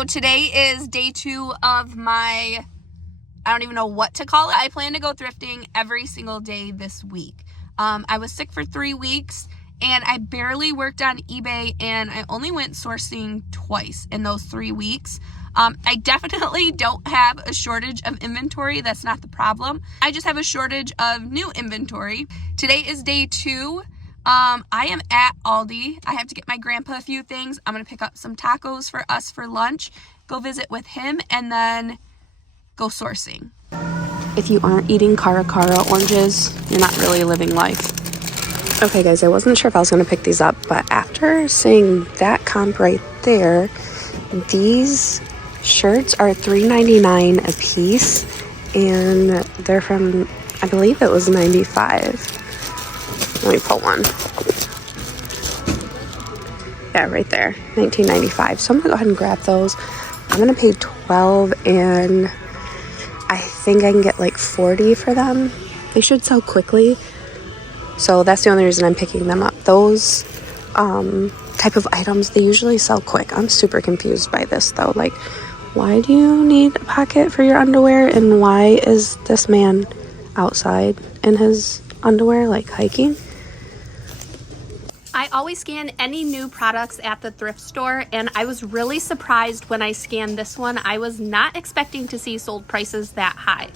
So today is day 2 of my, I don't even know what to call it. I plan to go thrifting every single day this week. I was sick for 3 weeks and I barely worked on eBay, and I only went sourcing twice in those 3 weeks. I definitely don't have a shortage of inventory. That's not the problem. I just have a shortage of new inventory. Today is day 2. I am at Aldi. I have to get my grandpa a few things. I'm going to pick up some tacos for us for lunch, go visit with him, and then go sourcing. If you aren't eating cara oranges, you're not really living life. Okay guys, I wasn't sure if I was going to pick these up, but after seeing that comp right there, these shirts are $3.99 a piece, and they're from, I believe it was 95. Let me pull one. Yeah, right there, $19.95. So I'm gonna go ahead and grab those. I'm gonna pay $12, and I think I can get like $40 for them. They should sell quickly, so that's the only reason I'm picking them up. Those type of items, they usually sell quick. I'm super confused by this though. Like, why do you need a pocket for your underwear, and why is this man outside in his underwear, like hiking? I always scan any new products at the thrift store, and I was really surprised when I scanned this one. I was not expecting to see sold prices that high.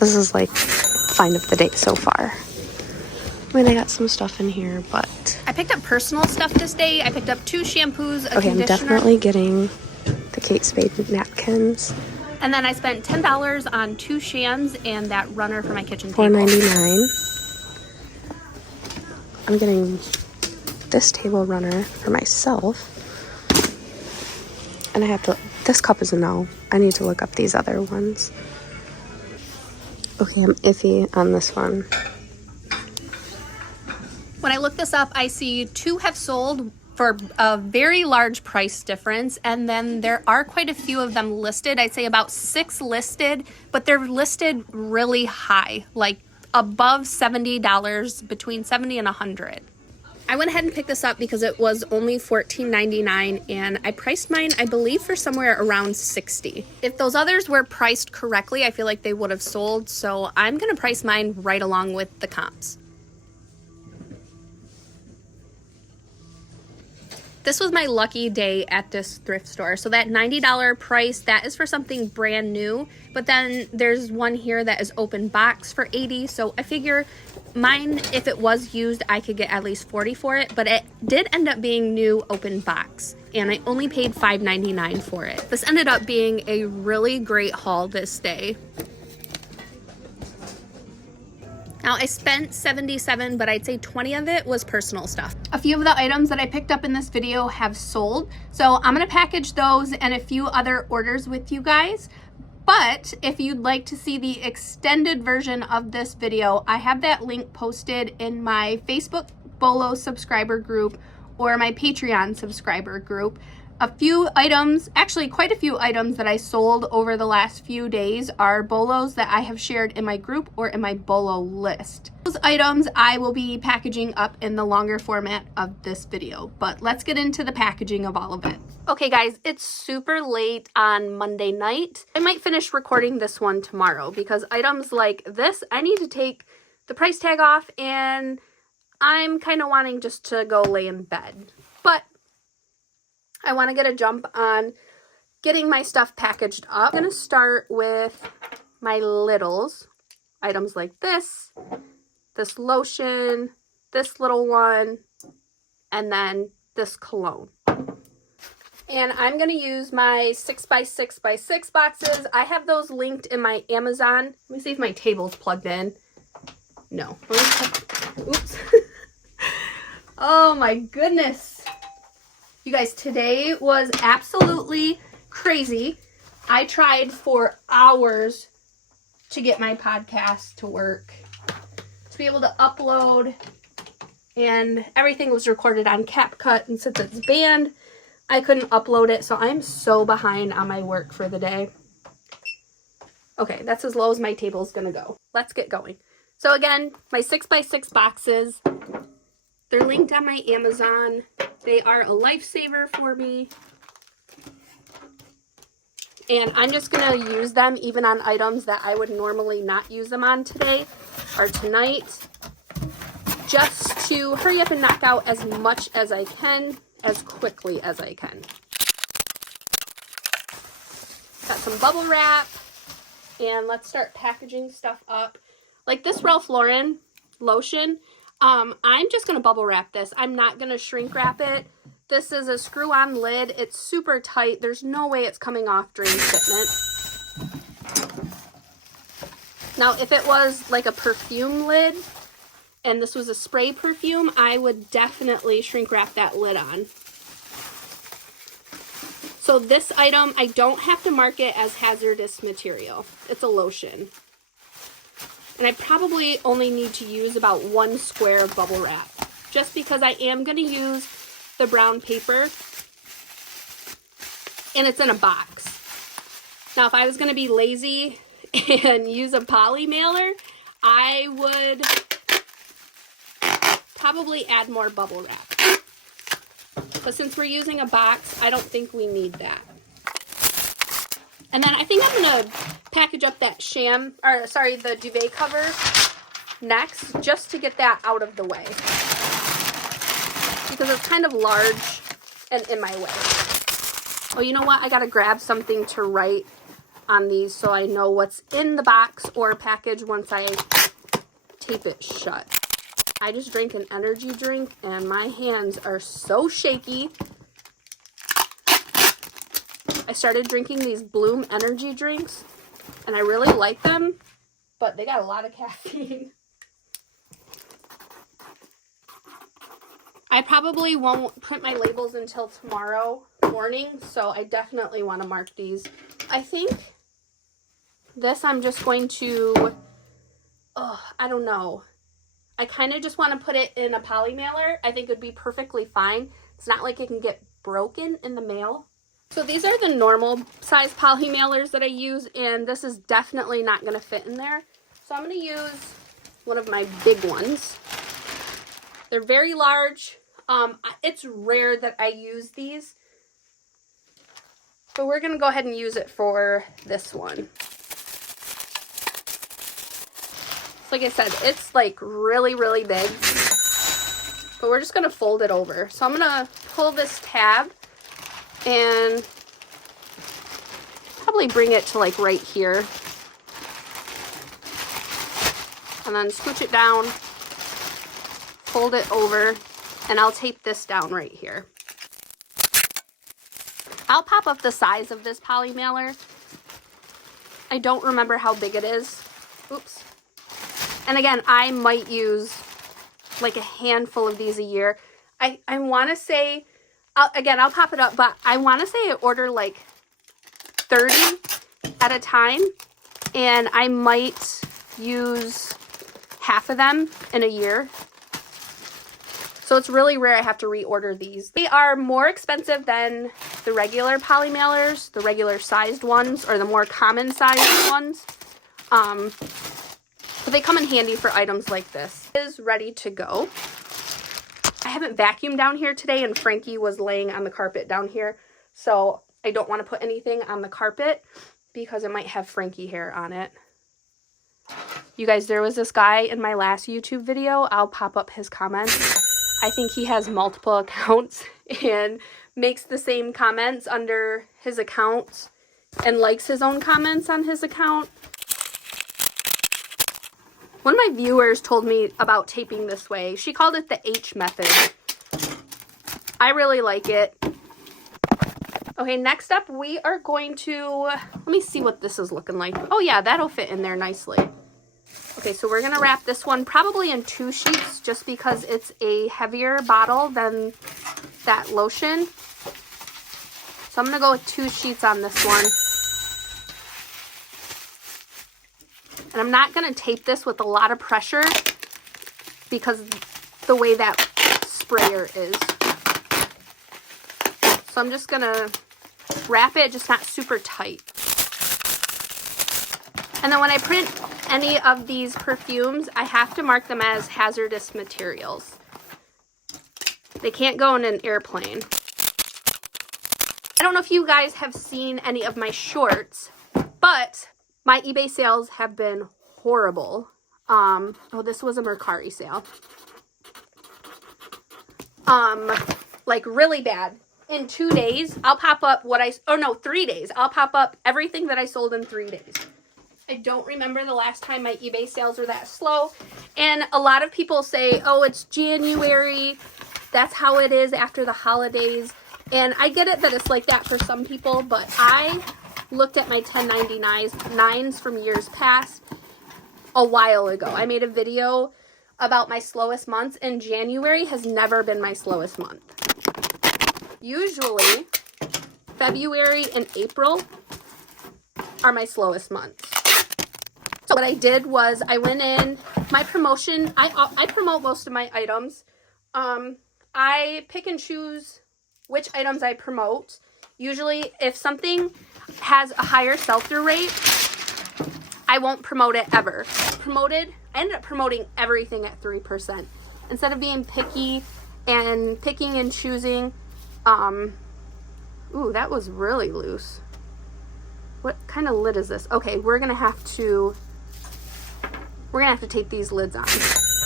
This is like find of the day so far. I mean, I got some stuff in here, but I picked up personal stuff this day. I picked up 2 shampoos, a conditioner. I'm definitely getting the Kate Spade napkins. And then I spent $10 on 2 shams and that runner for my kitchen table. $4.99. I'm getting this table runner for myself. And I have to, this cup is a no. I need to look up these other ones. Okay, I'm iffy on this one. When I look this up, I see 2 have sold for a very large price difference, and then there are quite a few of them listed. I'd say about 6 listed, but they're listed really high, like above $70, between $70 and $100. I went ahead and picked this up because it was only $14.99, and I priced mine, I believe, for somewhere around $60. If those others were priced correctly, I feel like they would have sold, so I'm gonna price mine right along with the comps. This was my lucky day at this thrift store. So that $90 price, that is for something brand new, but then there's one here that is open box for $80. So I figure mine, if it was used, I could get at least $40 for it, but it did end up being new open box, and I only paid $5.99 for it. This ended up being a really great haul this day. Now, I spent $77, but I'd say 20 of it was personal stuff. A few of the items that I picked up in this video have sold, so I'm gonna package those and a few other orders with you guys. But if you'd like to see the extended version of this video, I have that link posted in my Facebook Bolo subscriber group or my Patreon subscriber group. A few items, actually quite a few items that I sold over the last few days are Bolos that I have shared in my group or in my Bolo list. Those items I will be packaging up in the longer format of this video, but let's get into the packaging of all of it. Okay guys, it's super late on Monday night. I might finish recording this one tomorrow because items like this, I need to take the price tag off, and I'm kind of wanting just to go lay in bed. But I want to get a jump on getting my stuff packaged up. I'm going to start with my littles. Items like this lotion, this little one, and then this cologne. And I'm going to use my 6x6x6 boxes. I have those linked in my Amazon. Let me see if my table's plugged in. No. Oops. Oh my goodness. You guys, today was absolutely crazy. I tried for hours to get my podcast to work, to be able to upload, and everything was recorded on CapCut, and since it's banned, I couldn't upload it, so I'm so behind on my work for the day. Okay, that's as low as my table is gonna go. Let's get going. So again, my 6x6 boxes, they're linked on my Amazon. They are a lifesaver for me. And I'm just gonna use them even on items that I would normally not use them on today or tonight, just to hurry up and knock out as much as I can, as quickly as I can. Got some bubble wrap, and let's start packaging stuff up. Like this Ralph Lauren lotion, I'm just going to bubble wrap this. I'm not going to shrink wrap it. This is a screw-on lid. It's super tight. There's no way it's coming off during shipment. Now, if it was like a perfume lid, and this was a spray perfume, I would definitely shrink wrap that lid on. So this item, I don't have to mark it as hazardous material. It's a lotion. And I probably only need to use about 1 square of bubble wrap, just because I am going to use the brown paper, and it's in a box. Now, if I was going to be lazy and use a poly mailer, I would probably add more bubble wrap. But since we're using a box, I don't think we need that. And then I think I'm going to package up that the duvet cover next, just to get that out of the way, because it's kind of large and in my way. Oh, you know what? I got to grab something to write on these so I know what's in the box or package once I tape it shut. I just drank an energy drink and my hands are so shaky. I started drinking these Bloom energy drinks and I really like them, but they got a lot of caffeine. I probably won't print my labels until tomorrow morning, so I definitely want to mark these. I think this I'm just going to, I don't know. I kind of just want to put it in a poly mailer. I think it would be perfectly fine. It's not like it can get broken in the mail. So these are the normal size poly mailers that I use, and this is definitely not going to fit in there. So I'm going to use one of my big ones. They're very large. It's rare that I use these, but we're going to go ahead and use it for this one. Like I said, it's like really, really big, but we're just going to fold it over. So I'm going to pull this tab and probably bring it to like right here, and then scooch it down, fold it over, and I'll tape this down right here. I'll pop up the size of this poly mailer. I don't remember how big it is. Oops. And again, I might use like a handful of these a year. I want to say, I'll pop it up, but I want to say I order like 30 at a time, and I might use half of them in a year. So it's really rare I have to reorder these. They are more expensive than the regular poly mailers, the regular sized ones, or the more common sized ones. But they come in handy for items like this. It is ready to go. I haven't vacuumed down here today, and Frankie was laying on the carpet down here, so I don't want to put anything on the carpet because it might have Frankie hair on it. You guys, there was this guy in my last YouTube video. I'll pop up his comments. I think he has multiple accounts and makes the same comments under his account and likes his own comments on his account. One of my viewers told me about taping this way. She called it the H method. I really like it. Okay, next up we are going to, let me see what this is looking like. Oh yeah, that'll fit in there nicely. Okay, so we're gonna wrap this one probably in 2 sheets just because it's a heavier bottle than that lotion. So I'm gonna go with 2 sheets on this one. And I'm not going to tape this with a lot of pressure because the way that sprayer is. So I'm just going to wrap it, just not super tight. And then when I print any of these perfumes, I have to mark them as hazardous materials. They can't go in an airplane. I don't know if you guys have seen any of my shorts, but my eBay sales have been horrible. Oh, this was a Mercari sale. Like really bad. In 2 days, I'll pop up 3 days. I'll pop up everything that I sold in 3 days. I don't remember the last time my eBay sales were that slow. And a lot of people say, oh, it's January. That's how it is after the holidays. And I get it that it's like that for some people, but I looked at my 1099s from years past a while ago. I made a video about my slowest months, and January has never been my slowest month. Usually, February and April are my slowest months. So what I did was I went in, my promotion, I promote most of my items. I pick and choose which items I promote. Usually, if something has a higher sell-through rate, I won't promote it ever. I ended up promoting everything at 3%. Instead of being picky and picking and choosing, ooh, that was really loose. What kind of lid is this? Okay, we're gonna have to tape these lids on.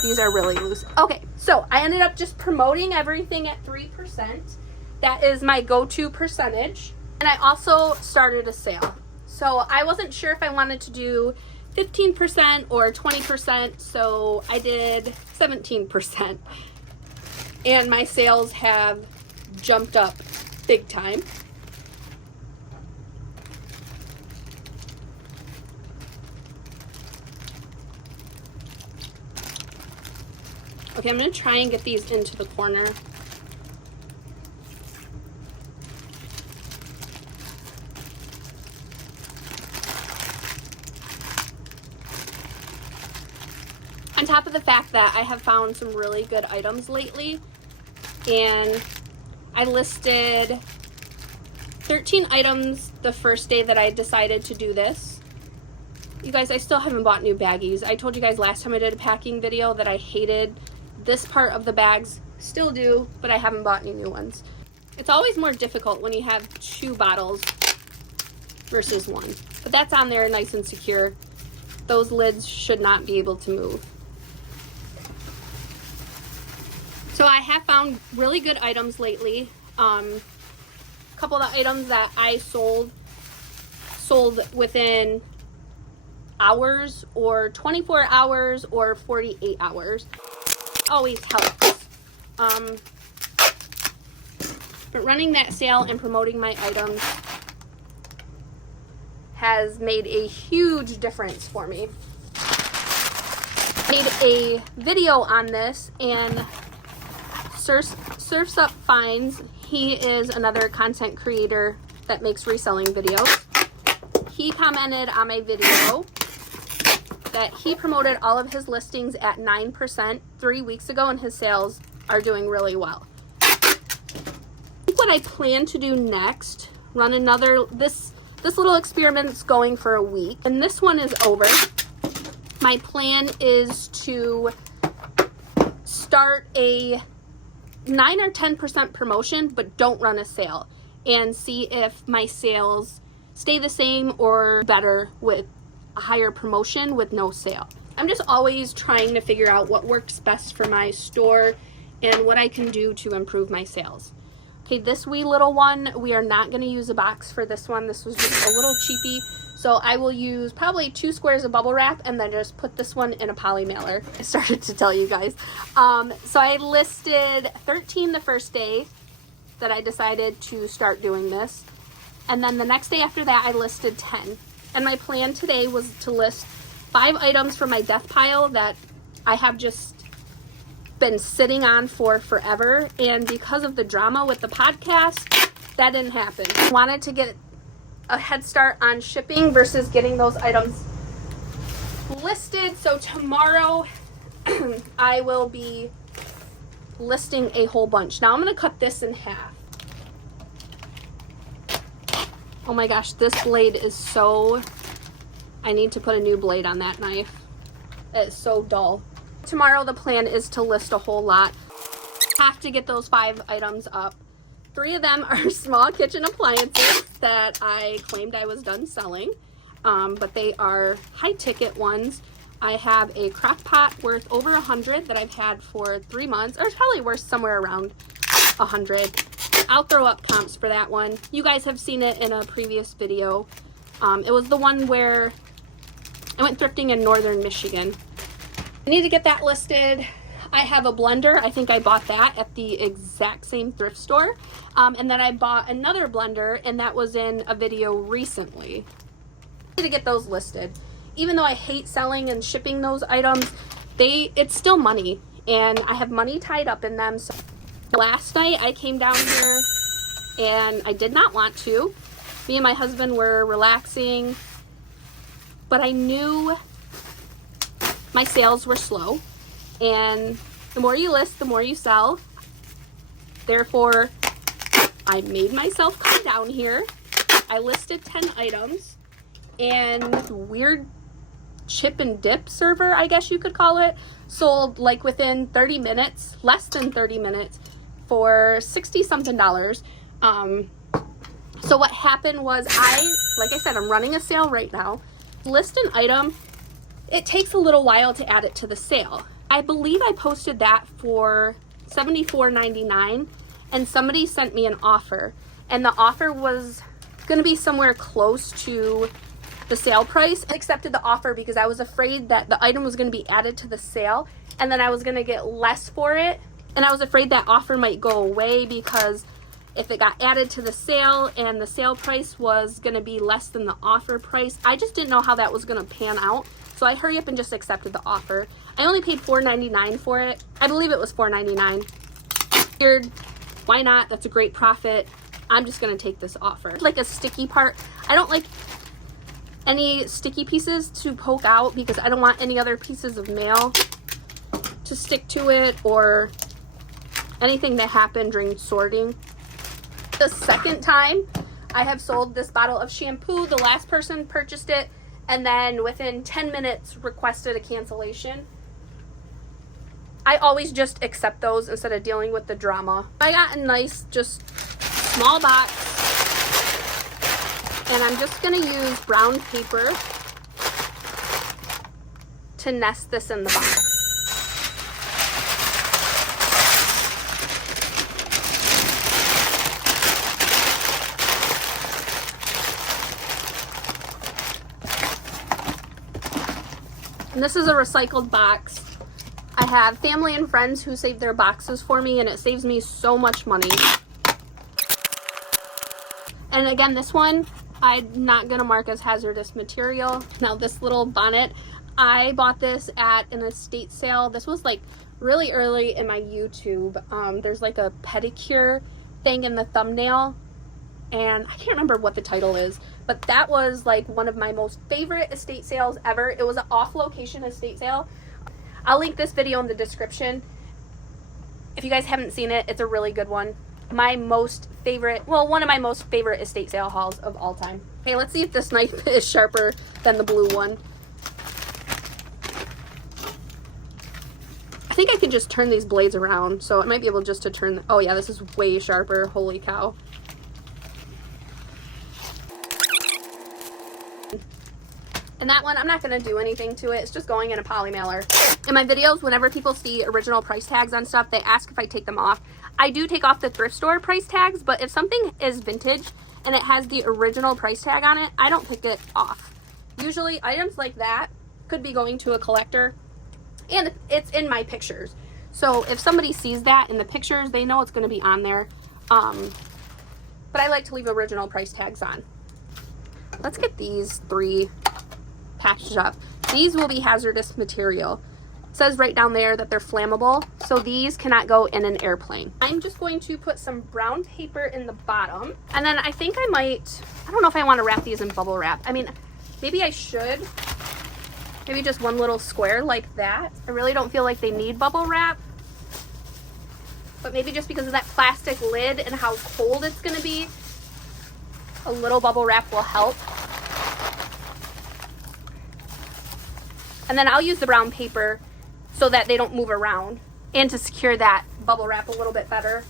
These are really loose. Okay, so I ended up just promoting everything at 3%. That is my go-to percentage. And I also started a sale. So I wasn't sure if I wanted to do 15% or 20%, so I did 17%. And my sales have jumped up big time. Okay, I'm going to try and get these into the corner. On top of the fact that I have found some really good items lately, and I listed 13 items the first day that I decided to do this. You guys, I still haven't bought new baggies. I told you guys last time I did a packing video that I hated this part of the bags. Still do, but I haven't bought any new ones. It's always more difficult when you have 2 bottles versus 1. But that's on there nice and secure. Those lids should not be able to move. So I have found really good items lately. A couple of the items that I sold within hours, or 24 hours, or 48 hours. Always helps. But running that sale and promoting my items has made a huge difference for me. Made a video on this, and Surfs Up Finds, he is another content creator that makes reselling videos. He commented on my video that he promoted all of his listings at 9% 3 weeks ago, and his sales are doing really well. I think what I plan to do next, run another, this little experiment's going for a week, and this one is over. My plan is to start a 9 or 10% promotion, but don't run a sale, and see if my sales stay the same or better with a higher promotion with no sale. I'm just always trying to figure out what works best for my store and what I can do to improve my sales. Okay, this wee little one, we are not going to use a box for this one. This was just a little cheapy. So I will use probably 2 squares of bubble wrap and then just put this one in a poly mailer. I started to tell you guys. So I listed 13 the first day that I decided to start doing this. And then the next day after that, I listed 10. And my plan today was to list 5 items from my death pile that I have just been sitting on for forever. And because of the drama with the podcast, that didn't happen. I wanted to get a head start on shipping versus getting those items listed. So tomorrow I will be listing a whole bunch. Now I'm going to cut this in half. Oh my gosh, this blade is so, I need to put a new blade on that knife. It's so dull. Tomorrow the plan is to list a whole lot. Have to get those 5 items up. 3 of them are small kitchen appliances that I claimed I was done selling, but they are high ticket ones. I have a crock pot worth over $100 that I've had for 3 months, or it's probably worth somewhere around $100. I'll throw up comps for that one. You guys have seen it in a previous video. It was the one where I went thrifting in northern Michigan. I need to get that listed. I have a blender. I think I bought that at the exact same thrift store. And then I bought another blender, and that was in a video recently. I need to get those listed. Even though I hate selling and shipping those items, it's still money, and I have money tied up in them. So last night I came down here and I did not want to. Me and my husband were relaxing, but I knew my sales were slow, and the more you list, the more you sell. Therefore, I made myself come down here. I listed 10 items, and weird chip and dip server, I guess you could call it, sold like within 30 minutes, less than 30 minutes, for $60 something. So what happened was, like I said, I'm running a sale right now. List an item, it takes a little while to add it to the sale. I believe I posted that for $74.99, and somebody sent me an offer, and the offer was going to be somewhere close to the sale price. I accepted the offer because I was afraid that the item was going to be added to the sale and then I was going to get less for it, and I was afraid that offer might go away because if it got added to the sale and the sale price was going to be less than the offer price, I just didn't know how that was going to pan out. So I hurry up and just accepted the offer. I only paid $4.99 for it. I believe it was $4.99. Figured, why not? That's a great profit. I'm just going to take this offer. Like a sticky part, I don't like any sticky pieces to poke out because I don't want any other pieces of mail to stick to it or anything that happened during sorting. The second time I have sold this bottle of shampoo, the last person purchased it and then within 10 minutes requested a cancellation. I always just accept those instead of dealing with the drama. I got a nice, just small box, and I'm just gonna use brown paper to nest this in the box. And this is a recycled box. I have family and friends who save their boxes for me, and it saves me so much money. And again, this one, I'm not gonna mark as hazardous material. Now this little bonnet, I bought this at an estate sale. This was like really early in my YouTube. There's like a pedicure thing in the thumbnail, and I can't remember what the title is, but that was like one of my most favorite estate sales ever. It was an off-location estate sale. I'll link this video in the description. If you guys haven't seen it, it's a really good one. My most favorite, well, one of my most favorite estate sale hauls of all time. Okay, let's see if this knife is sharper than the blue one. I think I can just turn these blades around, so I might be able just to turn, oh yeah, this is way sharper, holy cow. And that one, I'm not going to do anything to it. It's just going in a poly mailer. In my videos, whenever people see original price tags on stuff, they ask if I take them off. I do take off the thrift store price tags, but if something is vintage and it has the original price tag on it, I don't pick it off. Usually items like that could be going to a collector, and it's in my pictures. So if somebody sees that in the pictures, they know it's going to be on there. But I like to leave original price tags on. Let's get these 3 packaged up. These will be hazardous material. It says right down there that they're flammable, so these cannot go in an airplane. I'm just going to put some brown paper in the bottom, and then I think I might, I don't know if I want to wrap these in bubble wrap. I mean, maybe I should. Maybe just one little square like that. I really don't feel like they need bubble wrap, but maybe just because of that plastic lid and how cold it's going to be, a little bubble wrap will help. And then I'll use the brown paper so that they don't move around and to secure that bubble wrap a little bit better.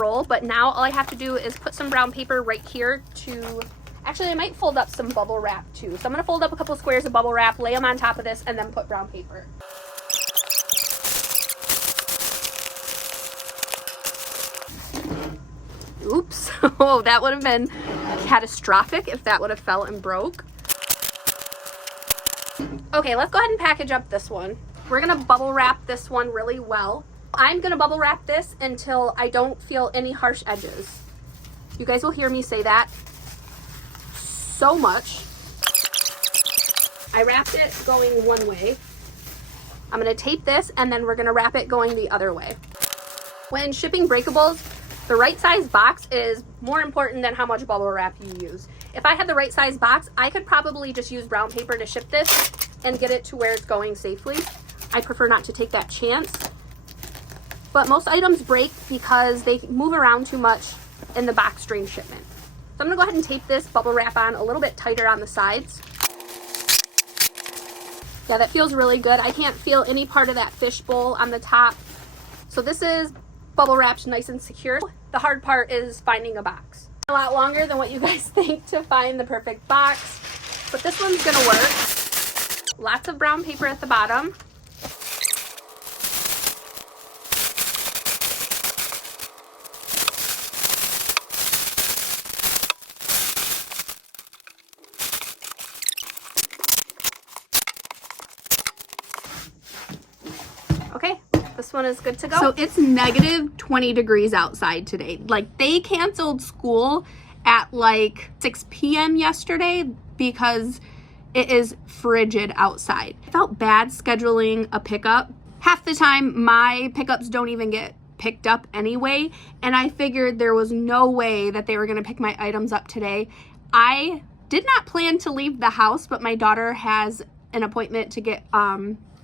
Roll, but now all I have to do is put some brown paper right here to, actually I might fold up some bubble wrap too. So I'm gonna fold up a couple squares of bubble wrap, lay them on top of this, and then put brown paper. Oops, oh, that would have been catastrophic if that would have fell and broke. Okay, let's go ahead and package up this one. We're gonna bubble wrap this one really well. I'm gonna bubble wrap this until I don't feel any harsh edges. You guys will hear me say that so much. I wrapped it going one way. I'm gonna tape this and then we're gonna wrap it going the other way. When shipping breakables, the right size box is more important than how much bubble wrap you use. If I had the right size box, I could probably just use brown paper to ship this and get it to where it's going safely. I prefer not to take that chance. But most items break because they move around too much in the box during shipment. So I'm gonna go ahead and tape this bubble wrap on a little bit tighter on the sides. Yeah, that feels really good. I can't feel any part of that fishbowl on the top. So this is bubble wrapped nice and secure. The hard part is finding a box. A lot longer than what you guys think to find the perfect box, but this one's gonna work. Lots of brown paper at the bottom. Okay, this one is good to go. So it's negative 20 degrees outside today. Like, they canceled school at like 6 p.m. yesterday because it is frigid outside. I felt bad scheduling a pickup. Half the time my pickups don't even get picked up anyway, and I figured there was no way that they were gonna pick my items up today. I did not plan to leave the house, but my daughter has an appointment to get,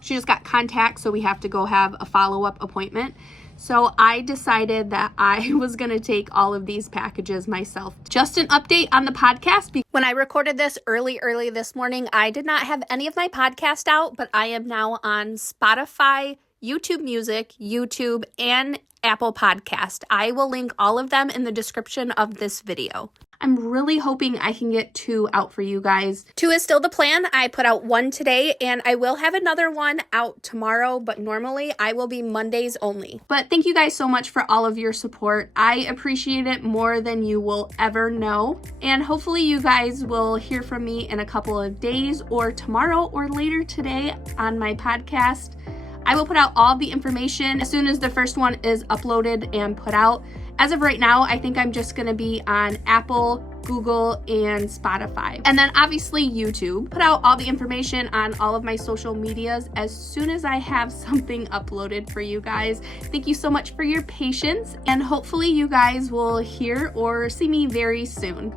she just got contacts, so we have to go have a follow-up appointment. So I decided that I was gonna take all of these packages myself. Just an update on the podcast. When I recorded this early this morning, I did not have any of my podcast out, but I am now on Spotify, YouTube Music, YouTube, and Apple Podcast. I will link all of them in the description of this video. I'm really hoping I can get 2 out for you guys. 2 is still the plan. I put out 1 today, and I will have another one out tomorrow, but normally I will be Mondays only. But thank you guys so much for all of your support. I appreciate it more than you will ever know. And hopefully you guys will hear from me in a couple of days or tomorrow or later today on my podcast. I will put out all the information as soon as the first one is uploaded and put out. As of right now, I think I'm just gonna be on Apple, Google, and Spotify. And then obviously YouTube. Put out all the information on all of my social medias as soon as I have something uploaded for you guys. Thank you so much for your patience, and hopefully you guys will hear or see me very soon.